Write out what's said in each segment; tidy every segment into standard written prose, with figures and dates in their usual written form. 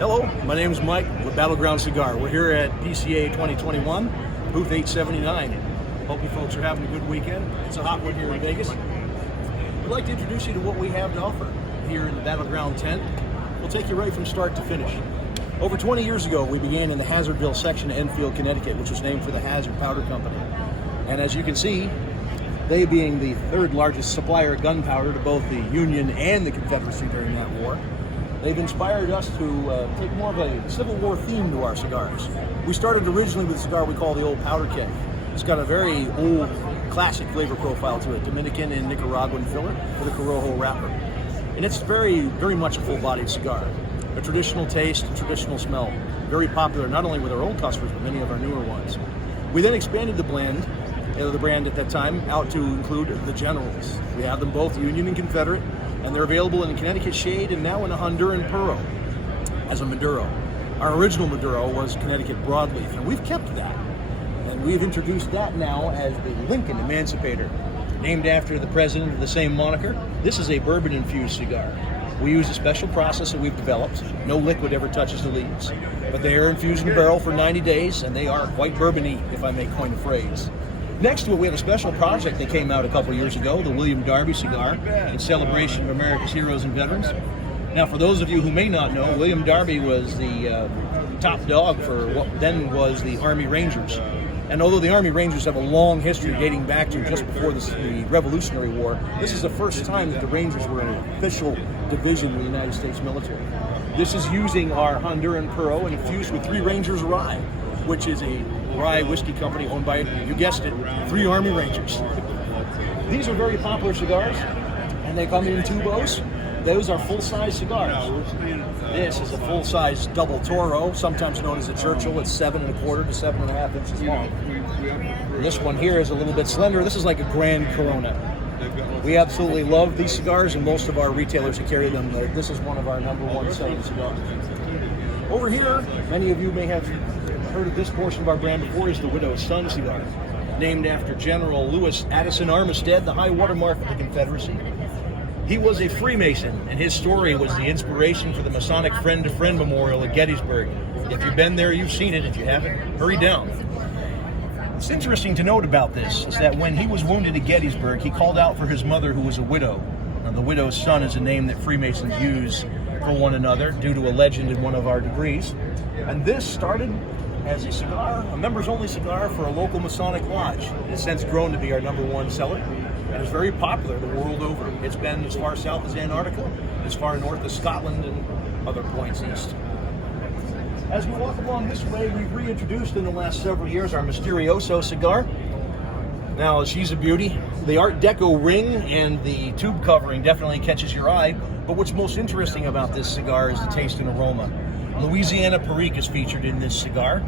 Hello, my name is Mike with Battleground Cigar. We're here at PCA 2021, booth 879. Hope you folks are having a good weekend. It's a hot one here in Vegas. We'd like to introduce you to what we have to offer here in the Battleground tent. We'll take you right from start to finish. Over 20 years ago, we began in the Hazardville section of Enfield, Connecticut, which was named for the Hazard Powder Company. And as you can see, they being the third largest supplier of gunpowder to both the Union and the Confederacy during that war, they've inspired us to take more of a Civil War theme to our cigars. We started originally with a cigar we call the Old Powder Keg. It's got a very old, classic flavor profile to it, Dominican and Nicaraguan filler with a Corojo wrapper. And it's very, very much a full-bodied cigar. A traditional taste, a traditional smell. Very popular not only with our old customers, but many of our newer ones. We then expanded the brand at that time out to include the Generals. We have them both Union and Confederate, and they're available in Connecticut Shade and now in a Honduran Puro as a Maduro. Our original Maduro was Connecticut Broadleaf, and we've kept that. And we've introduced that now as the Lincoln Emancipator, named after the president of the same moniker. This is a bourbon-infused cigar. We use a special process that we've developed. No liquid ever touches the leaves, but they are infused in a barrel for 90 days, and they are quite bourbon-y, if I may coin a phrase. Next to it, we have a special project that came out a couple years ago, the William Darby cigar, in celebration of America's heroes and veterans. Now, for those of you who may not know, William Darby was the top dog for what then was the Army Rangers. And although the Army Rangers have a long history dating back to just before the Revolutionary War, this is the first time that the Rangers were an official division of the United States military. This is using our Honduran Puro and infused with 3 Rangers Rye, which is a rye whiskey company owned by, you guessed it, 3 Army Rangers. These are very popular cigars, and they come in tubos. Those are full-size cigars. This is a full-size double Toro, sometimes known as a Churchill. It's 7 1/4 to 7.5 inches long. This one here is a little bit slender. This is like a Grand Corona. We absolutely love these cigars, and most of our retailers that carry them, this is one of our #1 selling cigars. Over here, many of you may have heard of this portion of our brand before, is the Widow's Son cigar, named after General Lewis Addison Armistead, the high watermark of the Confederacy. He was a Freemason, and his story was the inspiration for the Masonic Friend to Friend Memorial at Gettysburg. If you've been there, you've seen it. If you haven't, hurry down. What's interesting to note about this is that when he was wounded at Gettysburg, he called out for his mother, who was a widow. Now, the Widow's Son is a name that Freemasons use for one another due to a legend in one of our degrees. And this started as a cigar, a members-only cigar for a local Masonic lodge. It has since grown to be our #1 seller, and is very popular the world over. It's been as far south as Antarctica, as far north as Scotland, and other points east. As we walk along this way, we've reintroduced in the last several years our Misterioso cigar. Now, she's a beauty. The Art Deco ring and the tube covering definitely catches your eye, but what's most interesting about this cigar is the taste and aroma. Louisiana Perique is featured in this cigar.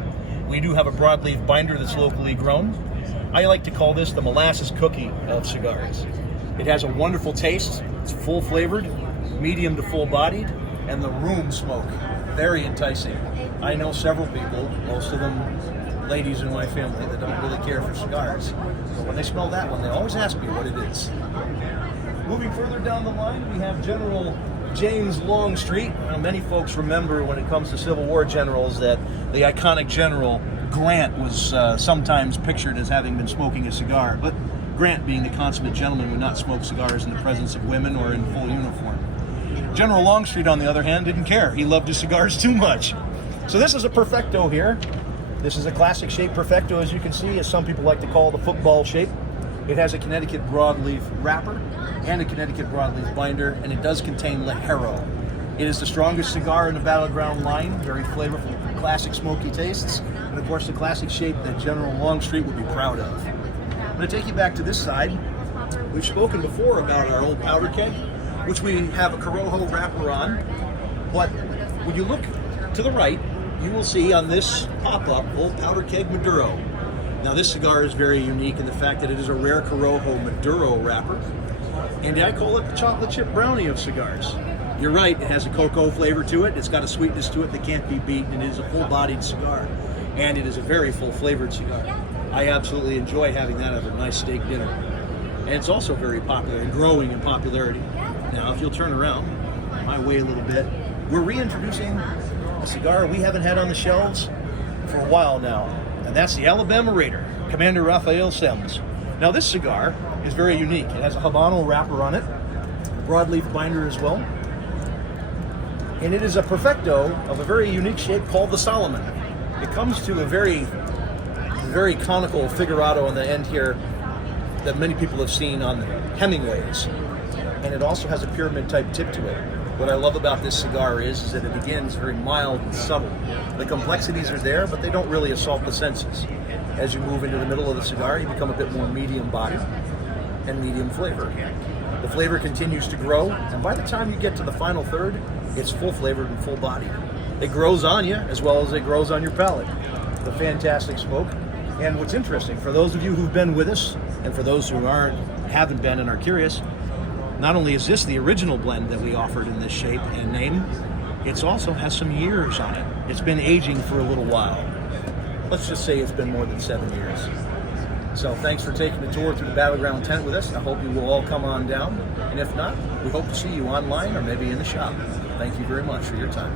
We do have a broadleaf binder that's locally grown. I like to call this the molasses cookie of cigars. It has a wonderful taste. It's full flavored, medium to full bodied, and the room smoke, very enticing. I know several people, most of them ladies in my family, that don't really care for cigars. But when they smell that one, they always ask me what it is. Moving further down the line, we have General James Longstreet. Now, many folks remember when it comes to Civil War generals that the iconic General Grant was sometimes pictured as having been smoking a cigar, but Grant, being the consummate gentleman, would not smoke cigars in the presence of women or in full uniform. General Longstreet, on the other hand, didn't care. He loved his cigars too much. So this is a Perfecto here. This is a classic shape Perfecto, as you can see, as some people like to call the football shape. It has a Connecticut broadleaf wrapper and a Connecticut broadleaf binder, and it does contain Ligero. It is the strongest cigar in the Battleground line, very flavorful, classic smoky tastes, and of course the classic shape that General Longstreet would be proud of. I'm going to take you back to this side. We've spoken before about our Old Powder Keg, which we have a Corojo wrapper on, but when you look to the right, you will see on this pop-up Old Powder Keg Maduro. Now, this cigar is very unique in the fact that it is a rare Corojo Maduro wrapper, and I call it the chocolate chip brownie of cigars. You're right, it has a cocoa flavor to it. It's got a sweetness to it that can't be beat, and it is a full-bodied cigar, and it is a very full-flavored cigar. I absolutely enjoy having that at a nice steak dinner, and it's also very popular and growing in popularity. Now, if you'll turn around my way a little bit, we're reintroducing a cigar we haven't had on the shelves for a while now, and that's the Alabama Raider, Commander Raphael Semes. Now this cigar is very unique. It has a Habano wrapper on it, broadleaf binder as well, and it is a perfecto of a very unique shape called the Solomon. It comes to a very conical figurado on the end here that many people have seen on Hemingways, and it also has a pyramid type tip to it. What I love about this cigar is that it begins very mild and subtle. The complexities are there, but they don't really assault the senses. As you move into the middle of the cigar, you become a bit more medium body and medium flavor. The flavor continues to grow, and by the time you get to the final third, it's full flavored and full bodied. It grows on you as well as it grows on your palate. The fantastic smoke. And what's interesting, for those of you who've been with us, and for those who haven't been and are curious, not only is this the original blend that we offered in this shape and name, it also has some years on it. It's been aging for a little while. Let's just say it's been more than 7 years. So thanks for taking the tour through the Battleground tent with us. I hope you will all come on down. And if not, we hope to see you online or maybe in the shop. Thank you very much for your time.